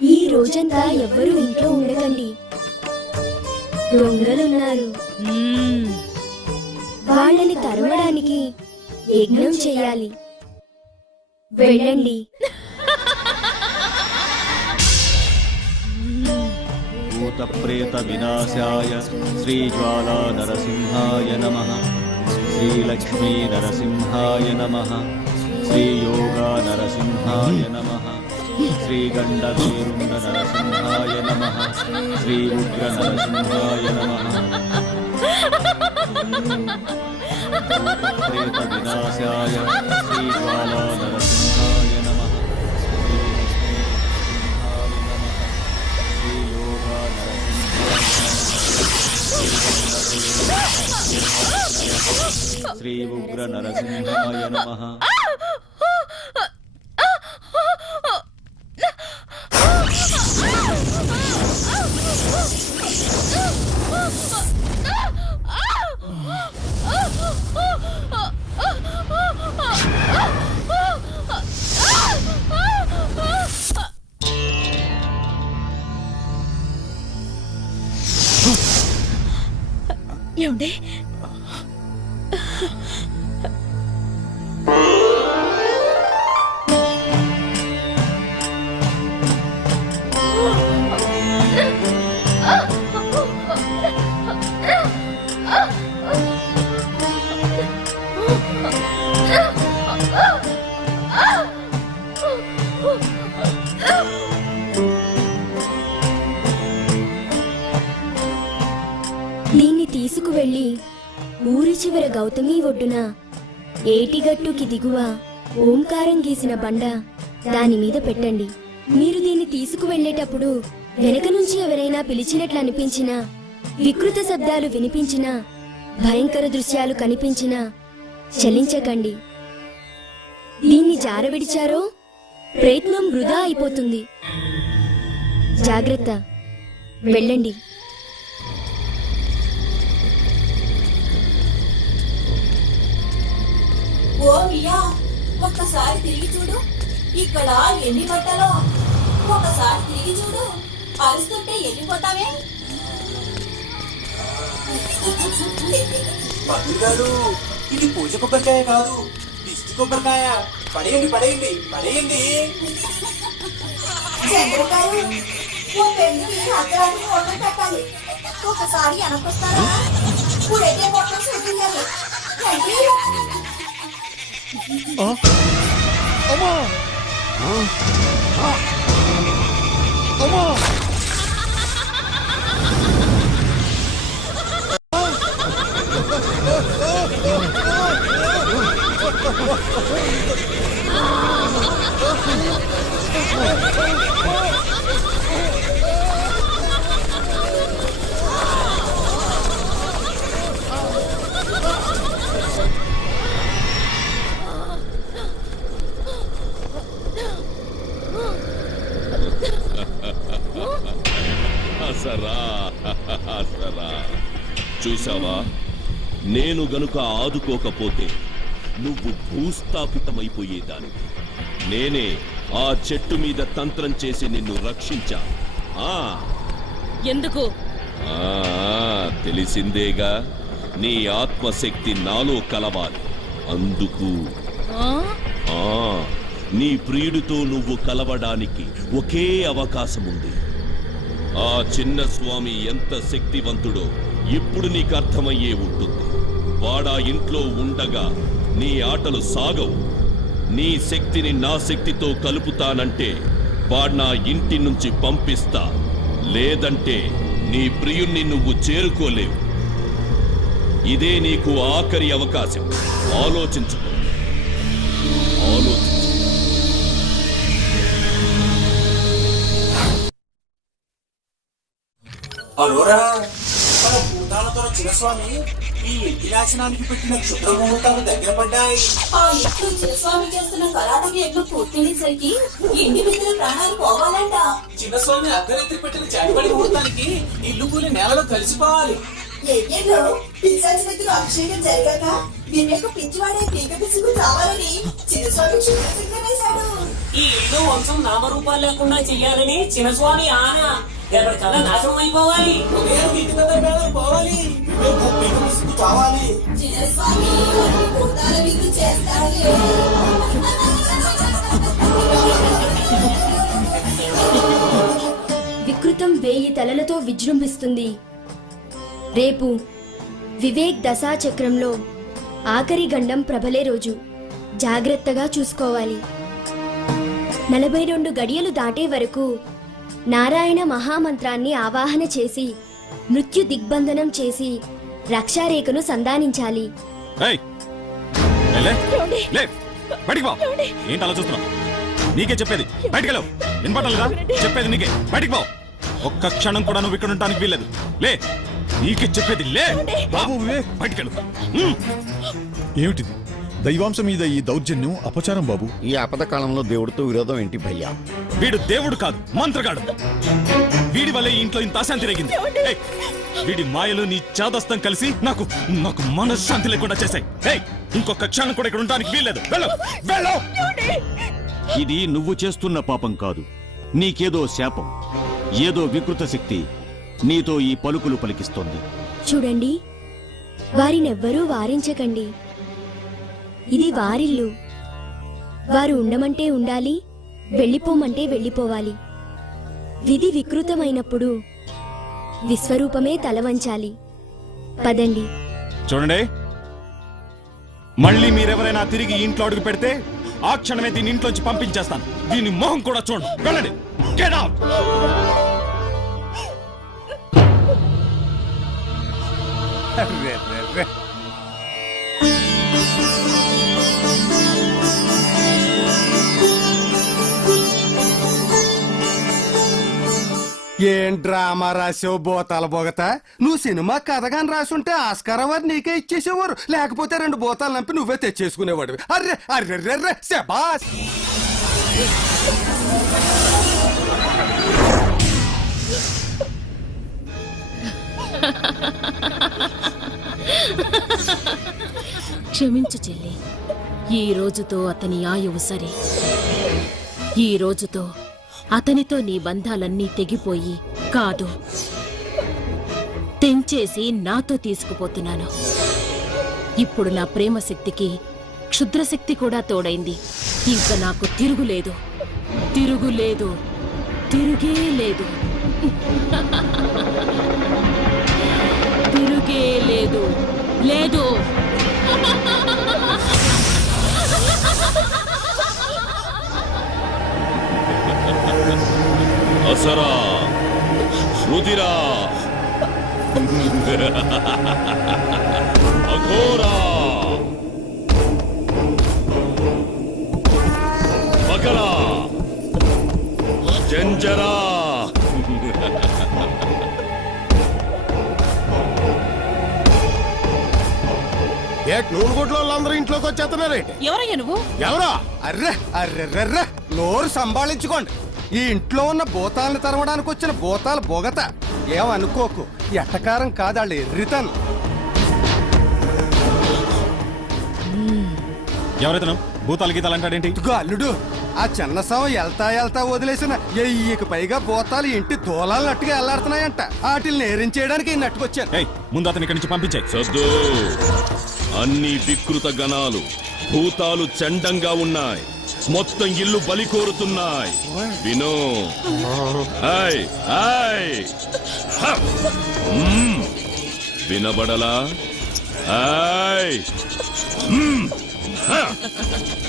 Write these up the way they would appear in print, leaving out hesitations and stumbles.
ఈ రోజంతా ఎవ్వరూ ఇంట్లో ఉండకండి. దొంగలున్నారు. వాళ్ళని తరమడానికి యజ్ఞం చేయాలి. వెళ్ళండి. భూతప్రేత వినాశాయ శ్రీజ్వాలా నరసింహాయ నమః. శ్రీలక్ష్మీ నరసింహాయ నమః. శ్రీయోగా నరసింహాయ నమః. శ్రీగండవీరుండ నరసింహాయ నమః. శ్రీ ఉగ్ర నరసింహాయ నమః. భూతప్రేత వినాశాయ శ్రీజ్వాలా నరసింహాయ నమః. శ్రీ ఉగ్ర నరసింహాయ నమః. ఏమండి? దీన్ని తీసుకువెళ్ళి ఊరి చివర గౌతమి ఒడ్డున ఏటిగట్టుకి దిగువ ఓంకారం గీసిన బండ దాని మీద పెట్టండి. మీరు దీన్ని తీసుకువెళ్ళేటప్పుడు వెనక నుంచి ఎవరైనా పిలిచినట్లు అనిపించినా, వికృత శబ్దాలు వినిపించినా, భయంకర దృశ్యాలు కనిపించినా చలించకండి. దీన్ని జారవిడిచారో ప్రయత్నం వృధా అయిపోతుంది. జాగ్రత్త. వెళ్ళండి. ఓ మియా, ఒక్కసారి తిరిగి చూడు. ఇక్కడ ఎన్ని బట్టలో. ఒకసారి తిరిగి చూడు. అరుస్తుంటే వెళ్ళిపోతావే. మంత్రి గారు, ఇది పూజ కొబ్బరికాయ కాదు, దిష్టి కొబ్బరికాయ. పడేయండి పడేయండి పడేయండి. చంద్రకారు, ఓ పెళ్లికి అర్ధరాత్రి హోటల్ పెట్టాలి. ఒకసారి వెనకొస్తారా? ఇప్పుడైతే మొత్తం చూపించాలి. చూసావా, నేను గనుక ఆదుకోకపోతే నువ్వు భూస్థాపితమైపోయేదానివి. నేనే ఆ చెట్టు మీద తంత్రం చేసి నిన్ను రక్షించా. ఎందుకు? తెలిసిందేగా, నీ ఆత్మశక్తి నాలో కలవాలి. అందుకు నీ ప్రియుడితో నువ్వు కలవడానికి ఒకే అవకాశం ఉంది. ఆ చిన్న స్వామి ఎంత శక్తివంతుడో ఇప్పుడు నీకు అర్థమయ్యే ఉంటుంది. వాడా ఇంట్లో ఉండగా నీ ఆటలు సాగవు. నీ శక్తిని నా శక్తితో కలుపుతానంటే వాడు నా ఇంటి నుంచి పంపిస్తా. లేదంటే నీ ప్రియుణ్ణి నువ్వు చేరుకోలేవు. ఇదే నీకు ఆఖరి అవకాశం. ఆలోచించుకో. ఆలోచించు. అరోరా, మన భూతాలతో చిరస్వామి ఈ యజ్ఞాసనానికి పెట్టిన క్షుద్ర ముహూర్తాలు దగ్గర పడ్డాయి. ఆ ఇంట్లో చిరస్వామి చేస్తున్న కరాటకి యజ్ఞం పూర్తయ్యేసరికి ఇంటి మిత్రుల ప్రాణాలు పోవాలంట. చిన్నస్వామి అర్ధరాత్రి పెట్టిన చాటిపడి ముహూర్తానికి ఇల్లు కూలి నేలలో కలిసిపోవాలి. యజ్ఞంలో పిశాచి దగ్గర అభిషేకం జరగాక వివేక పిచ్చివాడే పీక పిసుకు చావాలని చిన్నస్వామి క్షుద్రశంకర వేశాడు. ఈ ఇల్లు వంశం నామరూపాలు లేకుండా చెయ్యాలని చిన్నస్వామి ఆన రేపటి కళ నాశనం అయిపోవాలి. నేను ఇంటి మీద మేళం పోవాలి, నువ్వు పీక పిసుకు చావాలి. చిన్నస్వామి భూతాల విధులు చేస్తాడు. వికృతం 1000 తలలతో విజృంభిస్తుంది. రేపు వివేక్ దశాచక్రంలో ఆఖరి గండం ప్రబలే రోజు. జాగ్రత్తగా చూసుకోవాలి. 42 గడియలు దాటే వరకు నారాయణ మహామంత్రాన్ని ఆవాహన చేసి మృత్యు దిగ్బంధనం చేసి రక్షారేఖను సంధానించాలి. ఏయ్, లే, లే, బయటికి పో. ఏంటి అలా చూస్తున్నావు? నీకే చెప్పేది, బయటికి వెళ్ళవు. వినపడాలిగా చెప్పేది నీకే, బయటికి పో. ఒక్క క్షణం కూడా నువ్వు ఇక్కడ ఉండటానికి వీల్లేదు. లే, నీకే చెప్పేది, లే. బాబు వివేక్, బయటికి వెళ్ళు. ఏమిటిది? దైవాంశం మీద ఈ దౌర్జన్యం అపచారం బాబు. ఈ ఆపద కాలంలో దేవుడితో విరోధం ఏంటి భయ్యా? వీడు దేవుడు కాదు, మంత్రగాడు. వీడి వల్లే ఈ ఇంట్లో ఇంత అశాంతి రేగింది. ఏయ్, వీడి మాయలు నీ చాదస్తం కలిసి నాకు నాకు మనశ్శాంతి లేకుండా చేశాయి. ఏయ్, ఇంకొక క్షణం కూడా ఇక్కడ ఉండటానికి వీల్లేదు. వెళ్ళు, వెళ్ళు. ఇది నువ్వు చేస్తున్న పాపం కాదు, నీకేదో శాపం. ఏదో వికృత శక్తి నీతో ఈ పలుకులు పలికిస్తోంది. చూడండి, వారినెవ్వరూ వారించకండి. ఇది వారిల్లు. వారు ఉండమంటే ఉండాలి, వెళ్ళిపోమంటే వెళ్ళిపోవాలి. విధి వికృతమైనప్పుడు విశ్వరూపమే తలవంచాలి. పదండి. చూడండి, మళ్ళీ మీరెవరైనా తిరిగి ఇంట్లో అడుగు పెడితే ఆ క్షణమే దీన్ని ఇంట్లోంచి పంపించేస్తాను. దీని మొహం కూడా చూడండి. వెళ్ళండి. Get out! ఏం డ్రామా రాసావు బోతాల బొగత? నువ్వు సినిమా కథగాని రాసుంటే ఆస్కారం వారు నీకే ఇచ్చేసేవారు, లేకపోతే 2 బోతాలు నంపి నువ్వే తెచ్చేసుకునేవాడివి. అర్రే అర్రెర్రెర్రె శబాస్. క్షమించు చెల్లి. ఈ రోజుతో అతని ఆయువు సరే. ఈ రోజుతో అతనితో నీ బంధాలన్నీ తెగిపోయి కాదు, తెంచేసి నాతో తీసుకుపోతున్నాను. ఇప్పుడు నా ప్రేమ శక్తికి క్షుద్రశక్తి కూడా తోడైంది. ఇంకా నాకు తిరుగులేదు, తిరుగులేదు, తిరుగే లేదు, తిరుగే లేదు, లేదు. అసరా, రుదిరా, అఘోరా, మకరా, జంజరా. నూనెగుడ్లో వాళ్ళందరూ ఇంట్లోకి వచ్చేస్తున్నారేంటి? ఎవరయ్యా నువ్వు? ఎవరో? అర్రే అర్రెర్రెర్రె నోరు సంభాళించుకోండి. ఈ ఇంట్లో ఉన్న భూతాలను తరమడానికి వచ్చిన భూతాల బొగత. ఏమనుకోకు, ఎట్టకారం కాదు వాళ్ళు ఎర్రితను. ఎవరైతే భూతాలు గీతాలు అంటాడేంటి? ఇదిగో అల్లుడు, ఆ చిన్న శవం వెళ్తా వదిలేసిన 1000కి పైగా భూతాలు ఇంటి దూలాలన్నట్టుగా వెళ్లాడుతున్నాయంట. వాటిని నేరించేయడానికి ఈ నట్టుకొచ్చాను. ఏయ్, ముందు అతని ఇక్కడి నుంచి పంపించాయి. సద్దు, అన్ని వికృత గణాలు భూతాలు చండంగా ఉన్నాయి. మొత్తం ఇల్లు బలి కోరుతున్నాయి. వినో. Hi hi. హ! వినబడలా? హాయ్. హ!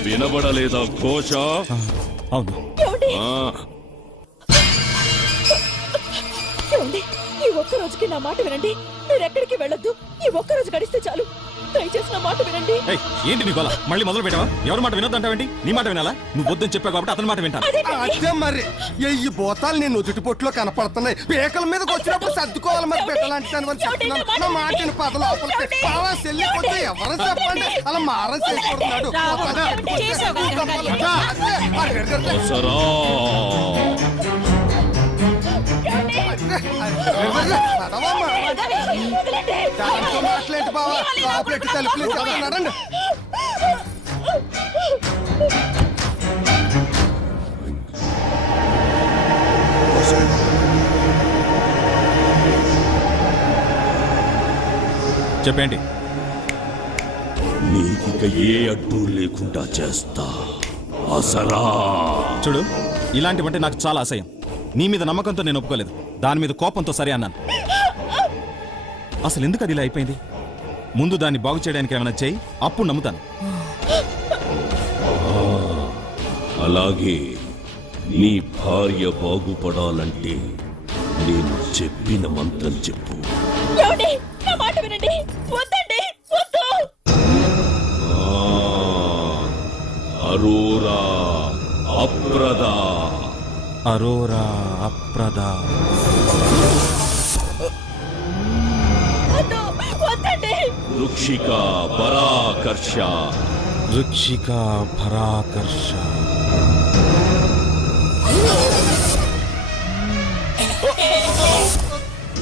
వినబడలేదా ఘోష? అవును. ఆ. ఈ ఒక్క రోజుకి నా మాట వినండి. మీరెక్కడికి వెళ్ళొద్దు. ఈ ఒక్క రోజు గడిస్తే చాలు. దయచేసి నా మాట వినండి. ఏయ్, ఏంటి నీ గోల? మళ్ళీ మొదలు పెట్టావా? ఎవరి మాట వినొద్దంటావేంటి? నీ మాట వినాలా? నువ్వు వద్దని చెప్పావు కాబట్టి అతని మాట వింటాను. అదే మరి, ఈ భూతాలు నేను నుదుటి పొట్టులో కనపడుతున్నాయి. పేకల మీదకి వచ్చినప్పుడు సర్దుకోవాలి. మరి పెట్టాలంటే చెప్తున్నాను. నా మాటిని పద లోపలికి పావా చెల్లిపోతే ఎవరు చెప్పండి, అలా మారం చేసుకుంటున్నాడు. అసరా. పదవమ్మా. దాంతో మాట్లాడి బావా లోపలెట్టి తలుపులు చెప్తున్నాడండి. చెప్పేంటి? నీకిక ఏ అడ్డు లేకుండా చేస్తా అసలా. చూడు, ఇలాంటివంటే నాకు చాలా అసహ్యం. నీ మీద నమ్మకంతో నేను ఒప్పుకోలేదు, దాని మీద కోపంతో సరే అన్నాను. అసలు ఎందుకు అది ఇలా అయిపోయింది? ముందు దాన్ని బాగు చేయడానికి ఏమైనా చేయి, అప్పుడు నమ్ముతాను. అలాగే నీ భార్య బాగుపడాలంటే నేను చెప్పిన మంత్రం చెప్పు. అరోరా అప్రదా. అరోరా అప్రదా. వృక్షిక పరాకర్ష. వృక్షిక పరాకర్ష.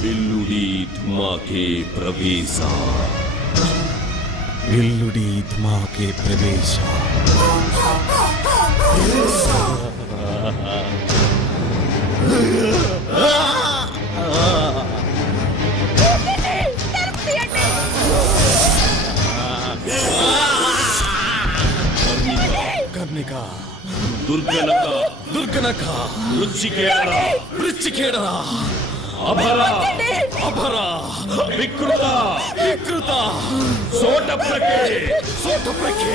బిల్లుడి ధుమాకే ప్రవేశ. విల్లుడి ధుమాకే ప్రవేశ. కర్ణిక. దుర్గనక. దుర్గనక. రుచికేడ. రుచికేడరా. అభర. అభర. వికృత. వికృత. సోటప్రకే. సోటప్రకే.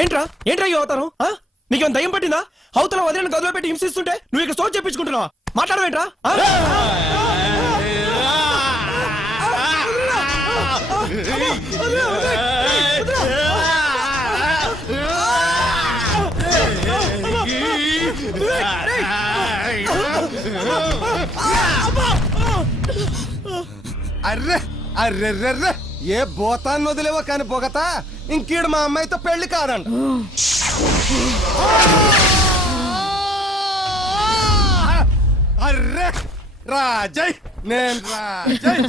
ఏంట్రా ఏంట్రా ఈ అవతారం? నీకేం దయ్యం పట్టిందా? అవతల వదిలిన గదిలో పెట్టి హింసిస్తుంటే నువ్వు ఇక్కడ స్టోర్ చెప్పించుకుంటున్నావా? మాట్లాడవేంట్రా? అర్రే అర్రెర్రెర్రె, ఏ భూతాన్ని వదిలేవో కాని బొగత ఇంకీడు మా అమ్మాయితో పెళ్లి కాదండి. అర్రే రాజయ్, నేను రాజయ్,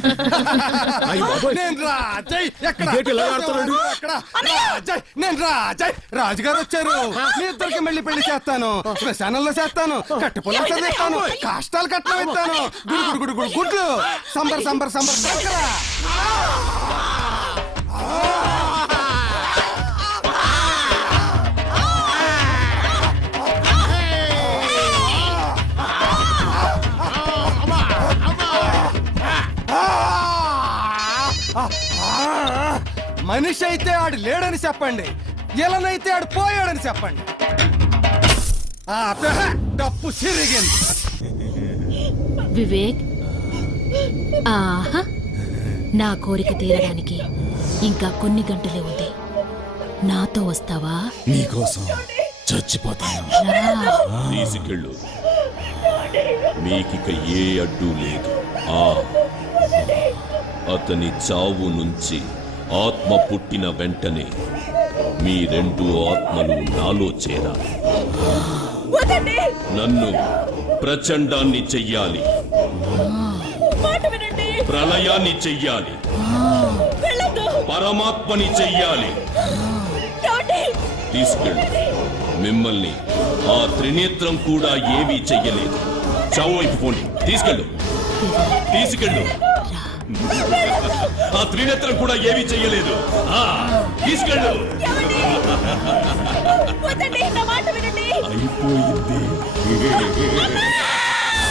నేను రాజయ్. ఎక్కడ ఎక్కడ? రాజయ్, నేను రాజయ్. రాజుగారు వచ్చారు. మీ ఇద్దరికి మళ్ళీ పెళ్లి చేస్తాను, శ్మశానంలో చేస్తాను, కట్టి పొలం చదివిస్తాను, కాష్టాలు కట్నం ఇస్తాను, గుడు గుడు గుడు గుడ్లు, సంబర్ సంబర్ సంబర్ సంకర. మనిషి అయితే ఆడు లేడని చెప్పండి, ఎలనైతే ఆడు పోయాడని చెప్పండి. డప్పు సిరిగింది. వివేక్, ఆహా, నా కోరిక తీరడానికి ఇంకా కొన్ని గంటలే ఉంది. నాతో వస్తావా? నీకోసం చచ్చిపోతాను. తీసుకెళ్ళు. మీకిక ఏ అడ్డు లేదు. అతని చావు నుంచి ఆత్మ పుట్టిన వెంటనే మీ రెండు ఆత్మలు నాలో చేరాలి. నన్ను ప్రచండాన్ని చెయ్యాలి, ప్రళయాన్ని చెయ్యాలి, పరమాత్మని చెయ్యాలి. తీసుకెళ్ళు. మిమ్మల్ని ఆ త్రినేత్రం కూడా ఏమీ చెయ్యలేదు. చావు వైపు పోండి. తీసుకెళ్ళు, తీసుకెళ్ళు. ఆ త్రినేత్రం కూడా ఏమీ చెయ్యలేదు. తీసుకెళ్ళు. అయిపోయింది.